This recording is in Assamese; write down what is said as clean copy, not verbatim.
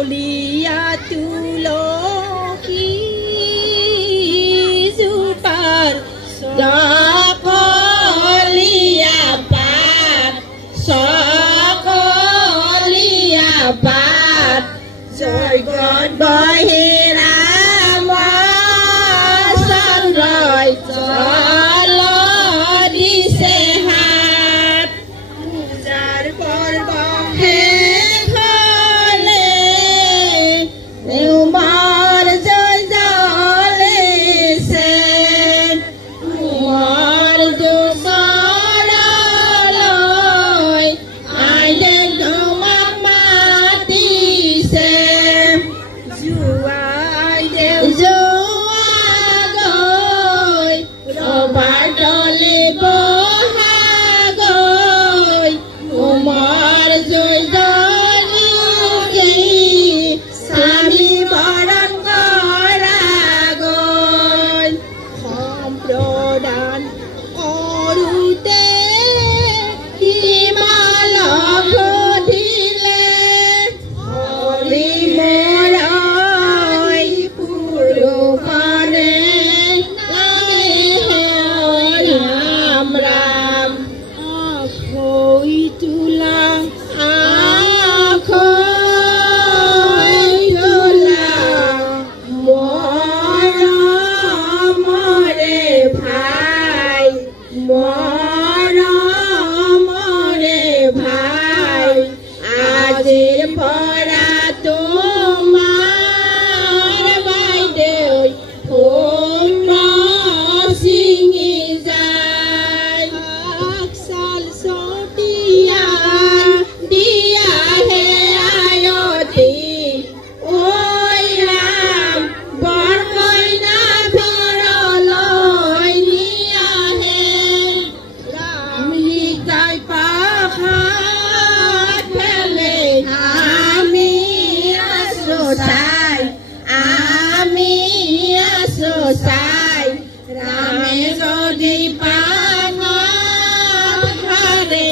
কলিয়া তুলসী জোপাৰ সকলিয়া পাত সকলিয়া পাত জগত বহিৰা চন্দ্ৰই জল দিছে হাত পূজাৰ পৰ্ব শেষলে উমৰ জয় জ্বলিছে উমৰ দুচৰলৈ আইনে তোমাক মাতিছে জুৱাই দেউ গৈ ৰবাৰ তলি বহাগৈ উমৰ জয় জ্বলি স্বামী বৰণ কৰাগৈ সম্প্ৰদান কৰোঁতে কিমান ঘটিলে হৰি মৰৈ পুৰুষনে ৰাম ৰাম আখৈ তোলা আখৈ তোলা মৰমৰে ভাই মৰমৰে ভাই আজিৰ পৰা তোমাৰ বাইদেউ পুত্ৰ ছিঙি যায় আকচাল চতিয়া দিয়াহে আয়তি ঐ ৰাম বৰ কইনা ঘৰলৈ নিয়াহে ৰাম লিখাই পাখাত ফেলে আমি আছো চাই আমি আছো চাই ৰামে যদি পাখাত ধৰে